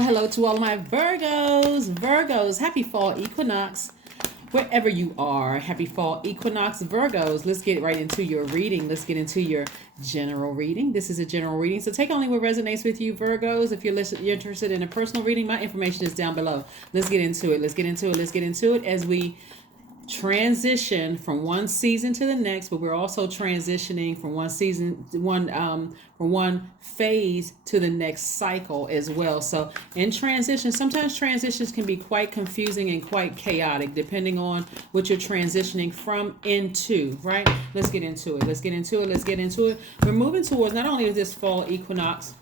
Hello to all my Virgos. Happy fall equinox, wherever you are. Happy fall equinox, Virgos. Let's get right into your reading. Let's get into your general reading. This is a general reading, so take only what resonates with you, Virgos. If you're interested in a personal reading, my information is down below. Let's get into it as we transition from one season to the next, but we're also transitioning from one phase to the next cycle as well. So in transition, sometimes transitions can be quite confusing and quite chaotic depending on what you're transitioning from into, right? Let's get into it. We're moving towards, not only is this fall equinox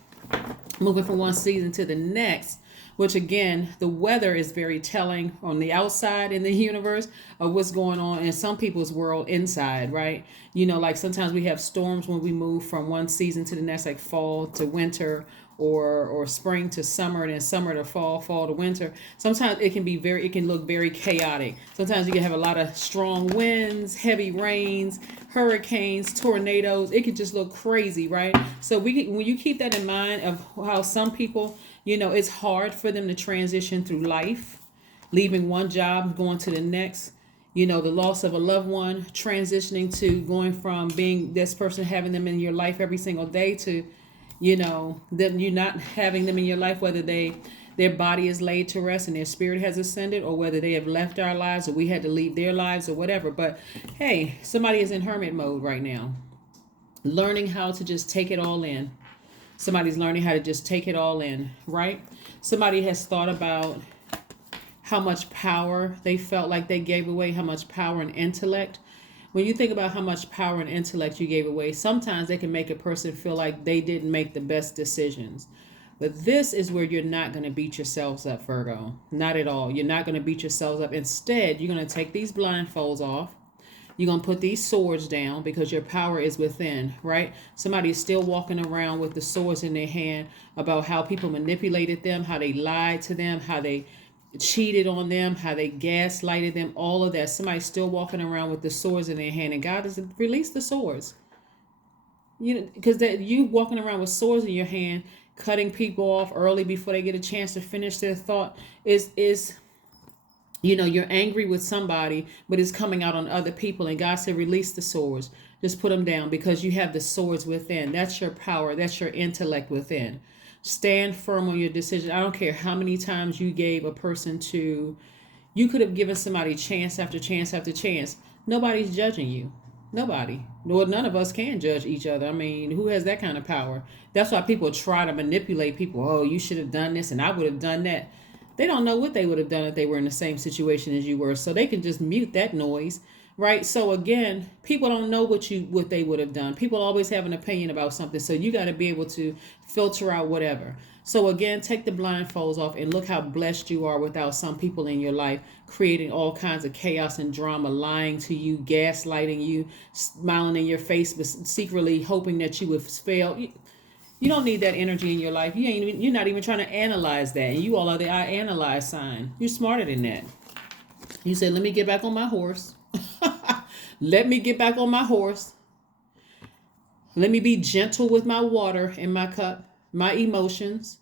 moving from one season to the next, which again, the weather is very telling on the outside in the universe of what's going on in some people's world inside, right? You know, like sometimes we have storms when we move from one season to the next, like fall to winter, or spring to summer, and then summer to fall, fall to winter. Sometimes it can look very chaotic. Sometimes you can have a lot of strong winds, heavy rains, hurricanes, tornadoes. It could just look crazy, right? So when you keep that in mind of how some people, you know, it's hard for them to transition through life, leaving one job, going to the next, you know, the loss of a loved one, transitioning to going from being this person, having them in your life every single day, to, you know, them, you not having them in your life, whether their body is laid to rest and their spirit has ascended, or whether they have left our lives or we had to leave their lives or whatever. But hey, somebody is in hermit mode right now, learning how to just take it all in. Somebody's learning how to just take it all in, right? Somebody has thought about how much power they felt like they gave away, how much power and intellect. When you think about how much power and intellect you gave away, sometimes they can make a person feel like they didn't make the best decisions. But this is where you're not going to beat yourselves up, Virgo. Not at all. You're not going to beat yourselves up. Instead, you're going to take these blindfolds off. You're going to put these swords down because your power is within, right? Somebody is still walking around with the swords in their hand about how people manipulated them, how they lied to them, how they cheated on them, how they gaslighted them, all of that. Somebody's still walking around with the swords in their hand, and God has released the swords. You know, because that you walking around with swords in your hand, cutting people off early before they get a chance to finish their thought is you know, you're angry with somebody, but it's coming out on other people. And God said, release the swords. Just put them down because you have the swords within. That's your power. That's your intellect within. Stand firm on your decision. I don't care how many times you gave a person to, you could have given somebody chance after chance after chance. Nobody's judging you. Nobody. Well, none of us can judge each other. I mean, who has that kind of power? That's why people try to manipulate people. Oh, you should have done this and I would have done that. They don't know what they would have done if they were in the same situation as you were. So they can just mute that noise, right? So again, people don't know what they would have done. People always have an opinion about something. So you got to be able to filter out whatever. So again, take the blindfolds off and look how blessed you are without some people in your life creating all kinds of chaos and drama, lying to you, gaslighting you, smiling in your face, but secretly hoping that you would fail. You don't need that energy in your life. You're not even trying to analyze that. And you all are the I analyze sign. You're smarter than that. You said, let me get back on my horse. Let me get back on my horse. Let me be gentle with my water in my cup, my emotions,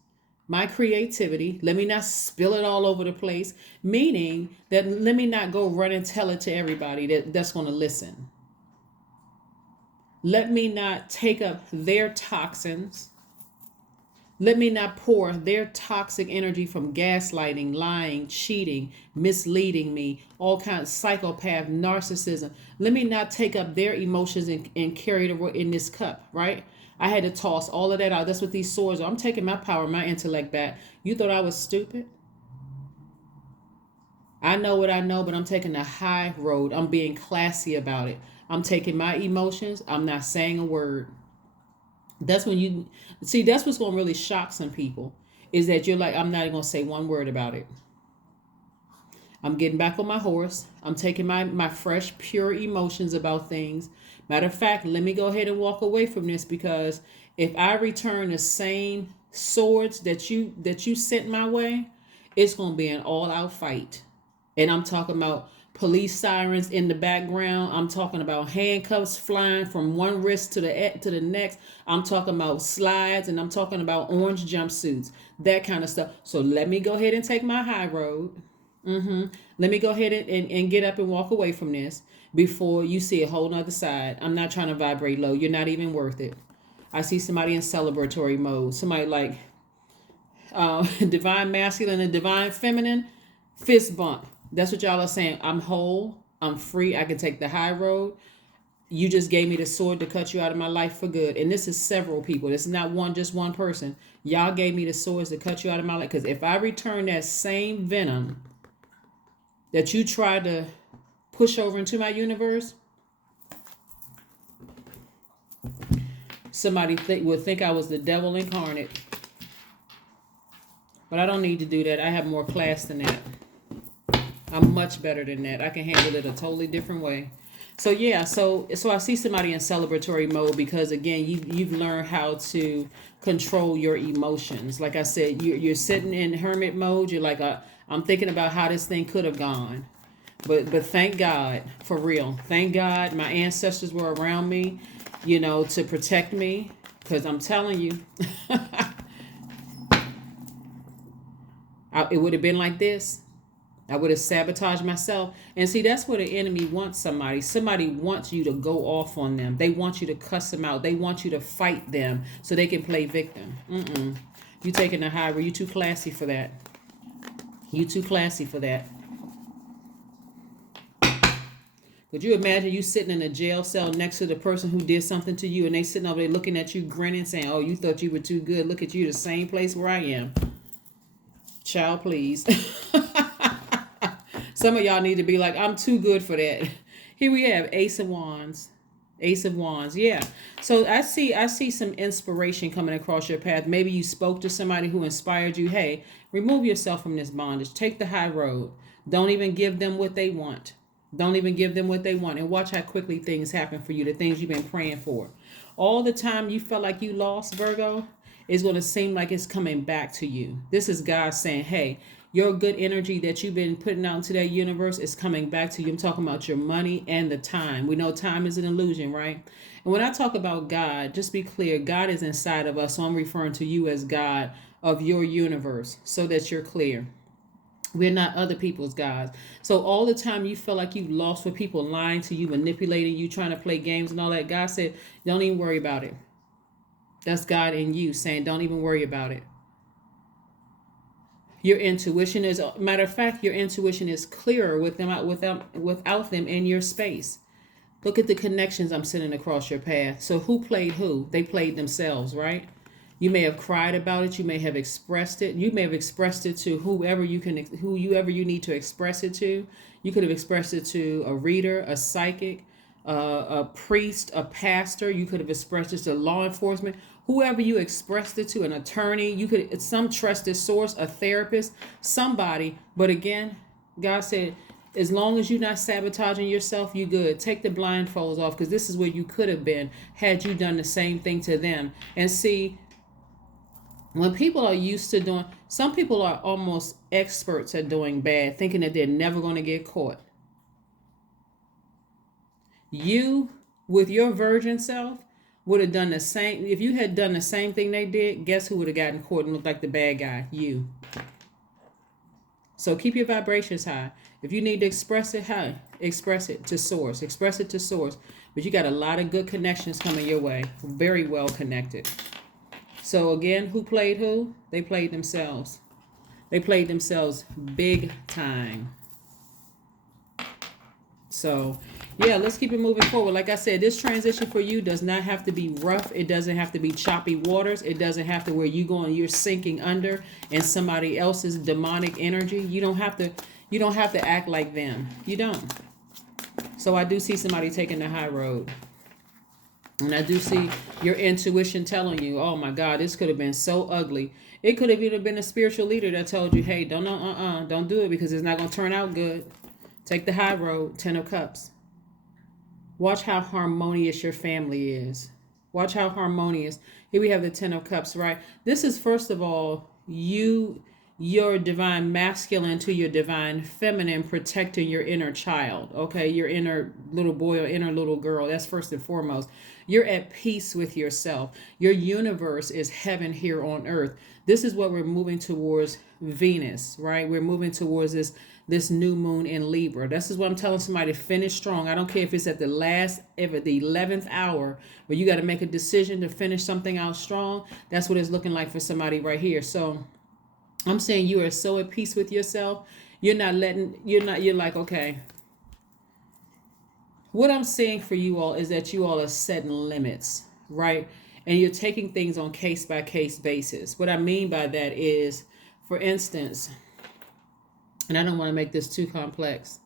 my creativity. Let me not spill it all over the place. Meaning that let me not go run and tell it to everybody that's going to listen. Let me not take up their toxins. Let me not pour their toxic energy from gaslighting, lying, cheating, misleading me, all kinds of psychopath, narcissism. Let me not take up their emotions and carry it in this cup, right? I had to toss all of that out. That's what these swords are. I'm taking my power, my intellect back. You thought I was stupid? I know what I know, but I'm taking the high road. I'm being classy about it. I'm taking my emotions. I'm not saying a word. That's when you see, that's what's going to really shock some people, is that you're like, I'm not going to say one word about it. I'm getting back on my horse. I'm taking my fresh, pure emotions about things. Matter of fact, let me go ahead and walk away from this, because if I return the same swords that you sent my way, it's going to be an all-out fight. And I'm talking about police sirens in the background. I'm talking about handcuffs flying from one wrist to the next. I'm talking about slides, and I'm talking about orange jumpsuits, that kind of stuff. So let me go ahead and take my high road. Let me go ahead and get up and walk away from this before you see a whole nother side. I'm not trying to vibrate low. You're not even worth it. I see somebody in celebratory mode. Somebody like divine masculine and divine feminine, fist bump. That's what y'all are saying. I'm whole. I'm free. I can take the high road. You just gave me the sword to cut you out of my life for good. And this is several people. This is not just one person. Y'all gave me the swords to cut you out of my life. Because if I return that same venom that you tried to push over into my universe, somebody would think I was the devil incarnate. But I don't need to do that. I have more class than that. I'm much better than that. I can handle it a totally different way. So yeah, so I see somebody in celebratory mode because again, you've learned how to control your emotions. Like I said, you're sitting in hermit mode. You're like, I'm thinking about how this thing could have gone. But thank God, for real. Thank God my ancestors were around me, to protect me. Because I'm telling you, it would have been like this. I would have sabotaged myself. And see, that's where the enemy wants somebody. Somebody wants you to go off on them. They want you to cuss them out. They want you to fight them so they can play victim. You taking the high road. You too classy for that. You too classy for that. Could you imagine you sitting in a jail cell next to the person who did something to you and they sitting over there looking at you grinning saying, oh, you thought you were too good. Look at you, the same place where I am. Child, please. Some of y'all need to be like, I'm too good for that. Here we have Ace of Wands. Ace of Wands. Yeah. So I see some inspiration coming across your path. Maybe you spoke to somebody who inspired you. Hey, remove yourself from this bondage. Take the high road. Don't even give them what they want. Don't even give them what they want. And watch how quickly things happen for you. The things you've been praying for. All the time you felt like you lost, Virgo, is going to seem like it's coming back to you. This is God saying, hey, your good energy that you've been putting out into that universe is coming back to you. I'm talking about your money and the time. We know time is an illusion, right? And when I talk about God, just be clear, God is inside of us. So I'm referring to you as God of your universe so that you're clear. We're not other people's gods. So all the time you feel like you lost with people lying to you, manipulating you, trying to play games and all that, God said, don't even worry about it. That's God in you saying, don't even worry about it. Your intuition is, matter of fact, your intuition is clearer with them without them in your space. Look at the connections I'm sending across your path. So who played who? They played themselves, right? You may have cried about it. You may have expressed it. You may have expressed it to whoever you need to express it to. You could have expressed it to a reader, a psychic, a priest, a pastor. You could have expressed it to law enforcement. Whoever you expressed it to, an attorney, it's some trusted source, a therapist, somebody. But again, God said, as long as you're not sabotaging yourself, you good. Take the blindfolds off because this is where you could have been had you done the same thing to them. And see, when people are used to doing, some people are almost experts at doing bad, thinking that they're never going to get caught. You, with your virgin self, would have done the same. If you had done the same thing they did, guess who would have gotten caught and looked like the bad guy? You. So keep your vibrations high. If you need to express it high, express it to source. Express it to source. But you got a lot of good connections coming your way. Very well connected. So again, who played who? They played themselves. They played themselves big time. So, yeah, let's keep it moving forward. Like I said, this transition for you does not have to be rough. It doesn't have to be choppy waters. It doesn't have to where you're sinking under in somebody else's demonic energy. You don't have to act like them. You don't. So I do see somebody taking the high road. And I do see your intuition telling you, oh my God, this could have been so ugly. It could have even been a spiritual leader that told you, hey, don't do it because it's not going to turn out good. Take the high road, 10 of Cups. Watch how harmonious your family is. Watch how harmonious. Here we have the 10 of Cups, right? This is, first of all, you your divine masculine to your divine feminine, protecting your inner child, okay? Your inner little boy or inner little girl. That's first and foremost. You're at peace with yourself. Your universe is heaven here on earth. This is what we're moving towards Venus, right? We're moving towards this new moon in Libra. This is what I'm telling somebody to finish strong. I don't care if it's at the 11th hour, but you got to make a decision to finish something out strong. That's what it's looking like for somebody right here. So I'm saying you are so at peace with yourself. You're like, okay. What I'm saying for you all is that you all are setting limits, right? And you're taking things on case by case basis. What I mean by that is, for instance, and I don't want to make this too complex.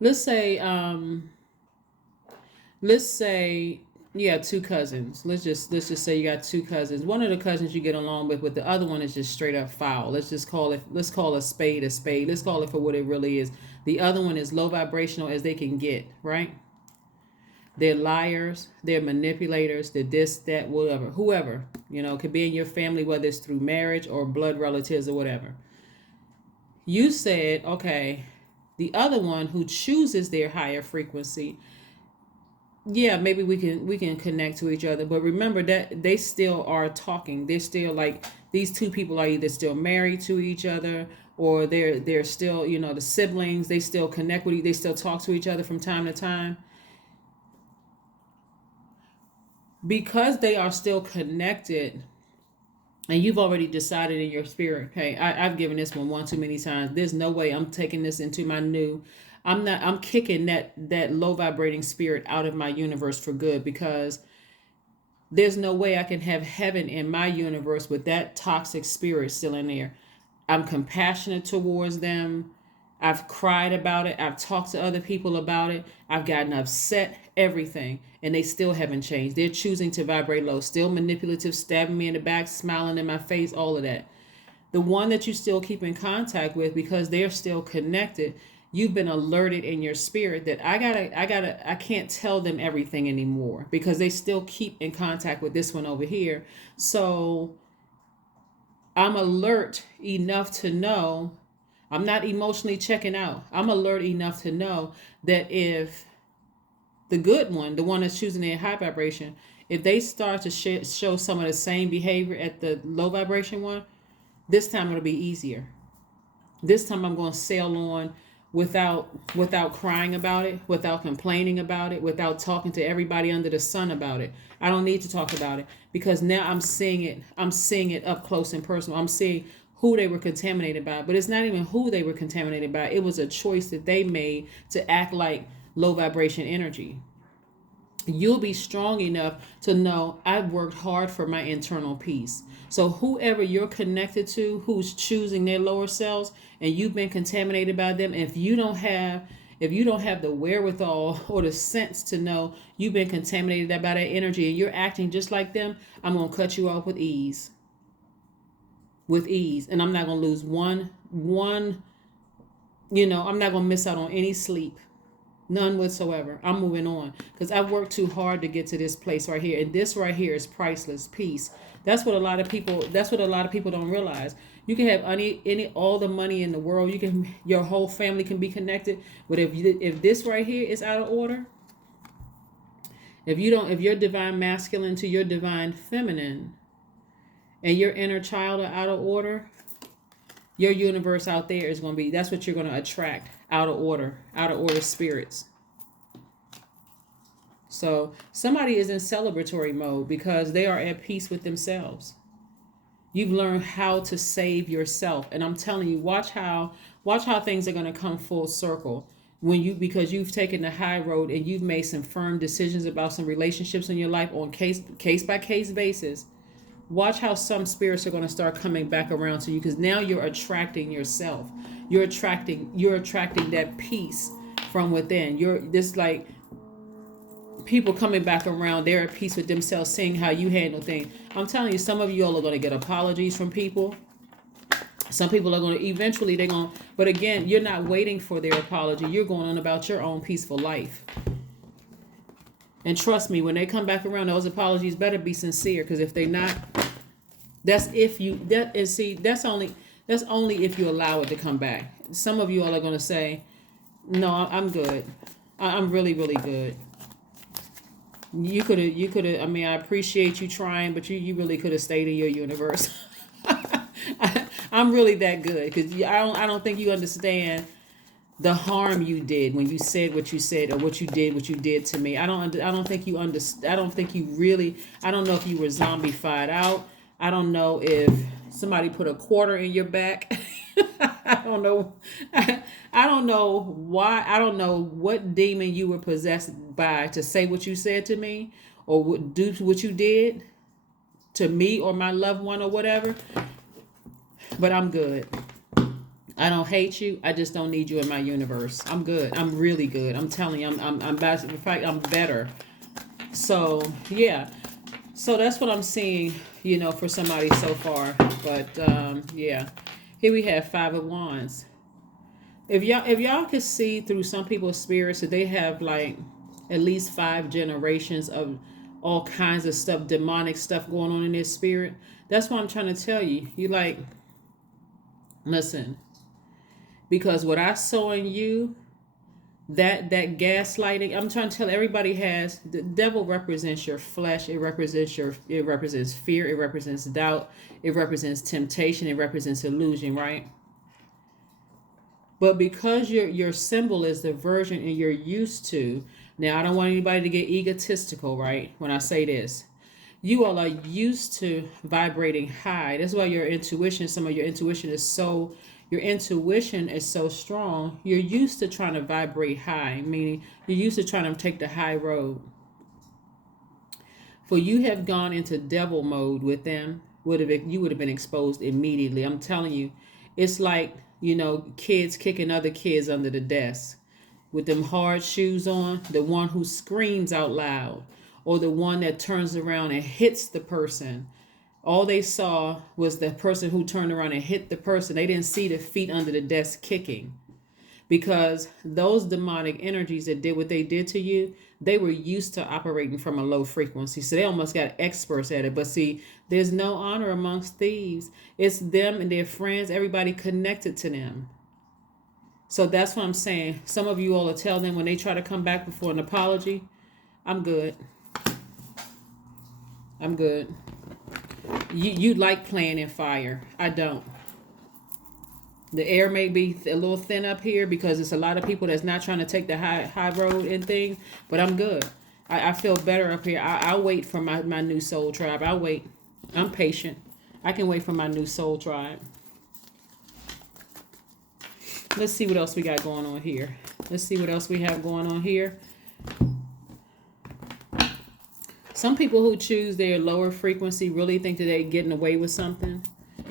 Let's say you have two cousins. Let's just say you got two cousins. One of the cousins you get along with, but the other one is just straight up foul. Let's call a spade a spade. Let's call it for what it really is. The other one is low vibrational as they can get, right? They're liars, they're manipulators, they're this, that, whatever, whoever, could be in your family, whether it's through marriage or blood relatives or whatever. You said, okay, the other one who chooses their higher frequency, yeah, maybe we can connect to each other. But remember that they still are talking. They're still like, these two people are either still married to each other, or they're still, the siblings, they still connect with they still talk to each other from time to time. Because they are still connected, and you've already decided in your spirit, hey, I've given this one too many times. There's no way I'm taking this into my new. I'm kicking that low vibrating spirit out of my universe for good, because there's no way I can have heaven in my universe with that toxic spirit still in there. I'm compassionate towards them. I've cried about it. I've talked to other people about it. I've gotten upset, everything. And they still haven't changed. They're choosing to vibrate low, still manipulative, stabbing me in the back, smiling in my face, all of that. The one that you still keep in contact with, because they're still connected, you've been alerted in your spirit that I can't tell them everything anymore, because they still keep in contact with this one over here. So I'm alert enough to know, I'm not emotionally checking out. I'm alert enough to know that if the good one, the one that's choosing their high vibration, if they start to show some of the same behavior at the low vibration one, this time it'll be easier. This time I'm going to sail on without crying about it, without complaining about it, without talking to everybody under the sun about it. I don't need to talk about it, because now I'm seeing it up close and personal. I'm seeing who they were contaminated by. But it's not even who they were contaminated by. It was a choice that they made to act like low vibration energy. You'll be strong enough to know I've worked hard for my internal peace. So whoever you're connected to, who's choosing their lower selves, and you've been contaminated by them, if you don't have the wherewithal or the sense to know you've been contaminated by that energy and you're acting just like them, I'm going to cut you off with ease. And I'm not going to lose one, I'm not going to miss out on any sleep. None whatsoever. I'm moving on, because I've worked too hard to get to this place right here. And this right here is priceless peace. That's what a lot of people don't realize. You can have all the money in the world. Your whole family can be connected. But if this right here is out of order, if your divine masculine to your divine feminine and your inner child are out of order, your universe out there is going to be, that's what you're going to attract, out of order spirits. So somebody is in celebratory mode because they are at peace with themselves. You've learned how to save yourself. And I'm telling you, watch how things are going to come full circle because you've taken the high road and you've made some firm decisions about some relationships in your life on case by case basis. Watch how some spirits are going to start coming back around to you, because now you're attracting yourself. You're attracting that peace from within. You're this like people coming back around. They're at peace with themselves, seeing how you handle things. I'm telling you, some of you all are going to get apologies from people. Some people are going to eventually but again, you're not waiting for their apology. You're going on about your own peaceful life. And trust me, when they come back around, those apologies better be sincere, because if they're not That's if you that is see that's only if you allow it to come back. Some of you all are gonna say, no, I'm good. I'm really, really good. You could have. I mean, I appreciate you trying, but you really could have stayed in your universe. I'm really that good because I don't think you understand the harm you did when you said what you said, or what you did to me. I don't think you understand. I don't think you really. I don't know if you were zombified out. I don't know if somebody put a quarter in your back. I don't know. I don't know why. I don't know what demon you were possessed by to say what you said to me, or do what you did to me or my loved one or whatever. But I'm good. I don't hate you. I just don't need you in my universe. I'm good. I'm really good. I'm telling you, I'm best. In fact, I'm better. So yeah. So that's what I'm seeing, for somebody so far. But yeah, here we have Five of Wands. If y'all could see through some people's spirits that they have like at least 5 generations of all kinds of stuff, demonic stuff going on in their spirit. That's what I'm trying to tell you. You like, listen, because what I saw in you, that gaslighting, I'm trying to tell everybody, has the devil represents your flesh. It represents fear. It represents doubt. It represents temptation. It represents illusion, right? But because your symbol is the version and you're used to, now I don't want anybody to get egotistical, right? When I say this, you all are used to vibrating high. That's why your intuition, some of your intuition is so, your intuition is so strong. You're used to trying to vibrate high, meaning you're used to trying to take the high road. For you have gone into devil mode with them, you would have been exposed immediately. I'm telling you, it's like, kids kicking other kids under the desk with them hard shoes on, the one who screams out loud, or the one that turns around and hits the person. All they saw was the person who turned around and hit the person. They didn't see the feet under the desk kicking. Because those demonic energies that did what they did to you, they were used to operating from a low frequency. So they almost got experts at it. But see, there's no honor amongst thieves. It's them and their friends, everybody connected to them. So that's what I'm saying. Some of you all will tell them when they try to come back before an apology, I'm good. I'm good. You like playing in fire. I don't. The air may be a little thin up here because it's a lot of people that's not trying to take the high road and things, but I'm good. I feel better up here. I'll wait for my new soul tribe. I'll wait. I'm patient. I can wait for my new soul tribe. Let's see what else we got going on here. Let's see what else we have going on here. Some people who choose their lower frequency really think that they're getting away with something.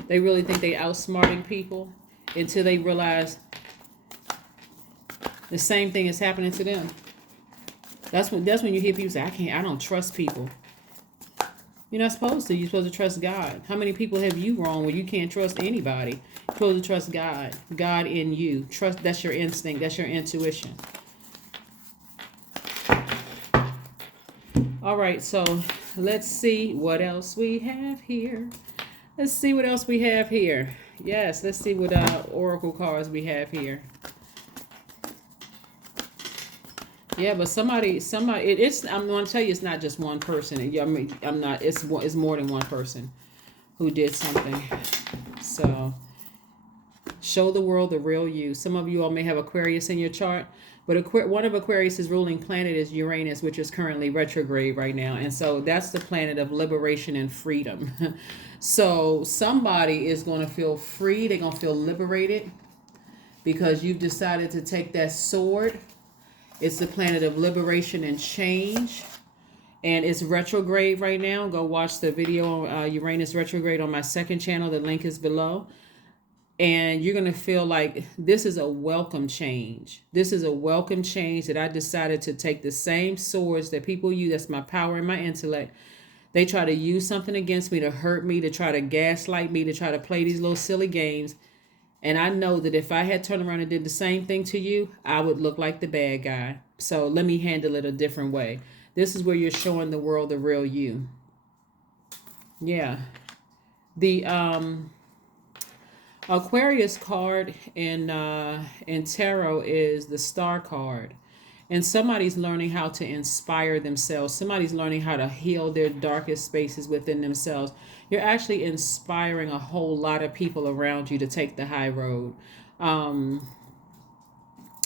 They really think they're outsmarting people until they realize the same thing is happening to them. That's when you hear people say, I don't trust people. You're not supposed to. You're supposed to trust God. How many people have you wrong where you can't trust anybody? You're supposed to trust God. God in you. Trust, that's your instinct. That's your intuition. All right, so let's see what else we have here. Let's see what else we have here. Yes, let's see what oracle cards we have here. Yeah, but somebody, I'm going to tell you, it's not just one person. It's more than one person who did something. So, show the world the real you. Some of you all may have Aquarius in your chart, but one of Aquarius's ruling planet is Uranus, which is currently retrograde right now. And so that's the planet of liberation and freedom. So somebody is going to feel free. They're going to feel liberated because you've decided to take that sword. It's the planet of liberation and change. And it's retrograde right now. Go watch the video on Uranus retrograde on my second channel. The link is below. And you're going to feel like this is a welcome change. This is a welcome change that I decided to take the same swords that people use. That's my power and my intellect. They try to use something against me to hurt me, to try to gaslight me, to try to play these little silly games. And I know that if I had turned around and did the same thing to you, I would look like the bad guy. So let me handle it a different way. This is where you're showing the world the real you. Yeah. The Aquarius card in tarot is the Star card. And somebody's learning how to inspire themselves. Somebody's learning how to heal their darkest spaces within themselves. You're actually inspiring a whole lot of people around you to take the high road. And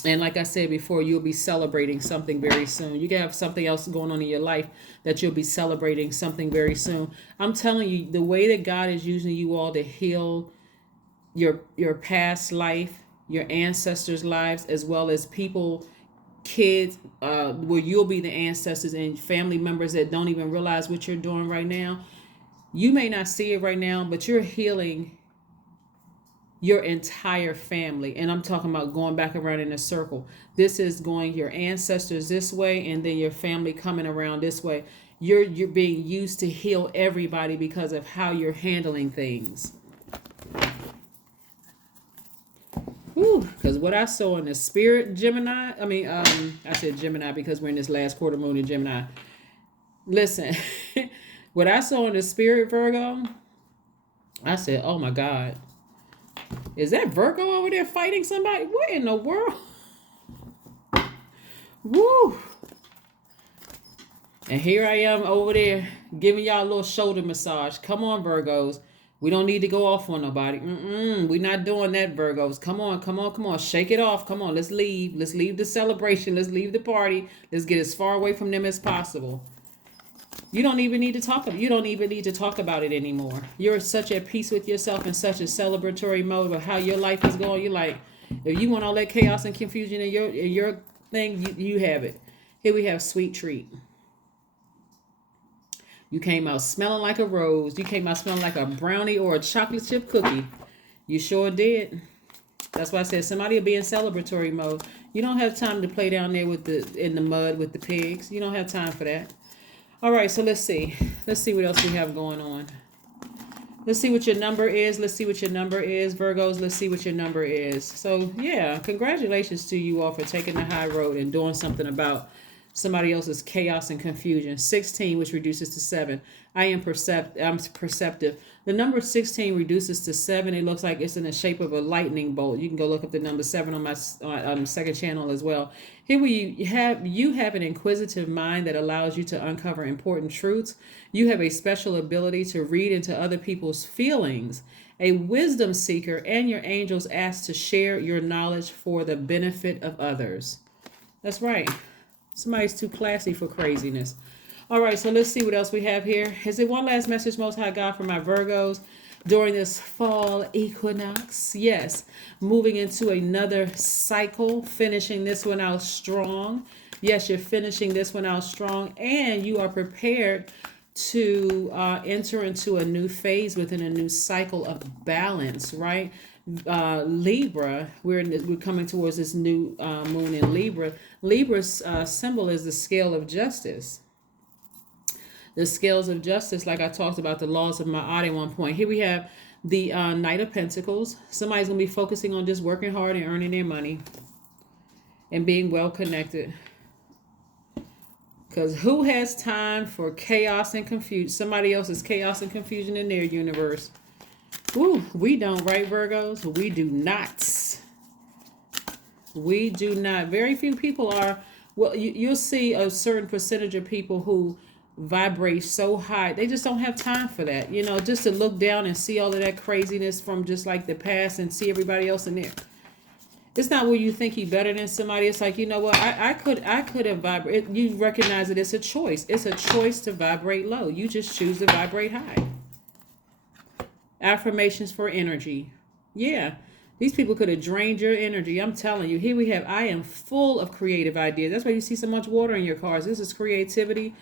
like I said before, you'll be celebrating something very soon. You can have something else going on in your life that you'll be celebrating something very soon. I'm telling you, the way that God is using you all to heal your past life, your ancestors' lives, as well as people, kids, where you'll be the ancestors and family members that don't even realize what you're doing right now. You may not see it right now, but you're healing your entire family. And I'm talking about going back around in a circle. This is going your ancestors this way, and then your family coming around this way. You're being used to heal everybody because of how you're handling things. Because what I saw in the spirit, Gemini, I said Gemini because we're in this last quarter moon in Gemini. Listen, what I saw in the spirit, Virgo, I said, oh my God. Is that Virgo over there fighting somebody? What in the world? Woo! And here I am over there giving y'all a little shoulder massage. Come on, Virgos. We don't need to go off on nobody. We're not doing that, Virgos. Come on. Shake it off. Come on, let's leave. Let's leave the celebration. Let's leave the party. Let's get as far away from them as possible. You don't even need to talk about it anymore. You're such at peace with yourself in such a celebratory mode of how your life is going. You're like, if you want all that chaos and confusion in your thing, you have it. Here we have sweet treat. You came out smelling like a rose. You came out smelling like a brownie or a chocolate chip cookie. You sure did. That's why I said somebody will be in celebratory mode. You don't have time to play down there in the mud with the pigs. You don't have time for that. All right, so let's see. Let's see what else we have going on. Let's see what your number is. Virgos. Let's see what your number is. So, yeah, congratulations to you all for taking the high road and doing something about somebody else's chaos and confusion. 16, which reduces to 7. I'm perceptive. The number 16 reduces to 7. It looks like it's in the shape of a lightning bolt. You can go look up the number 7 on my second channel as well. Here you have an inquisitive mind that allows you to uncover important truths. You have a special ability to read into other people's feelings, a wisdom seeker, and your angels ask to share your knowledge for the benefit of others. That's right. Somebody's too classy for craziness. All right, so let's see what else we have here. Is it one last message, Most High God, for my Virgos during this fall equinox? Yes, moving into another cycle, finishing this one out strong. Yes, you're finishing this one out strong, and you are prepared to enter into a new phase within a new cycle of balance, right? Libra, we're coming towards this new moon in Libra. Libra's symbol is the scale of justice. The scales of justice, like I talked about the laws of Ma'at at one point. Here we have the Knight of Pentacles. Somebody's going to be focusing on just working hard and earning their money and being well connected. Because who has time for chaos and confusion? Somebody else's chaos and confusion in their universe. Ooh, we don't, right, Virgos? We do not. We do not. Very few people are. Well, you'll see a certain percentage of people who vibrate so high. They just don't have time for that. You know, just to look down and see all of that craziness from just like the past and see everybody else in there. It's not where you think you're better than somebody. It's like, you know what? I could have vibrated. You recognize that it's a choice. It's a choice to vibrate low. You just choose to vibrate high. Affirmations for energy. Yeah. These people could have drained your energy. I'm telling you. Here we have, I am full of creative ideas. That's why you see so much water in your cars. This is creativity.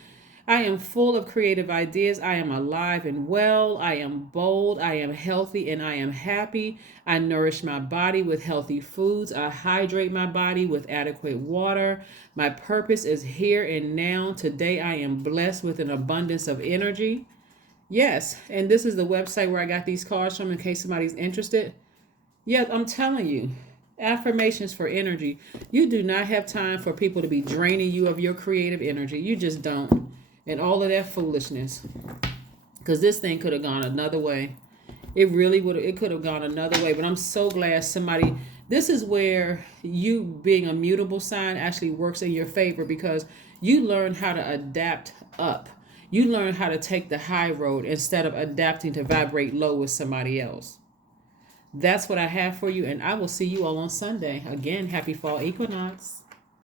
I am full of creative ideas. I am alive and well. I am bold. I am healthy and I am happy. I nourish my body with healthy foods. I hydrate my body with adequate water. My purpose is here and now. Today I am blessed with an abundance of energy. Yes, and this is the website where I got these cards from in case somebody's interested. Yeah, I'm telling you. Affirmations for energy. You do not have time for people to be draining you of your creative energy. You just don't. And all of that foolishness. Because this thing could have gone another way. It really would. It could have gone another way, but I'm so glad somebody. This is where you being a mutable sign actually works in your favor because you learn how to adapt up. You learn how to take the high road instead of adapting to vibrate low with somebody else. That's what I have for you, and I will see you all on Sunday. Again, happy fall equinox.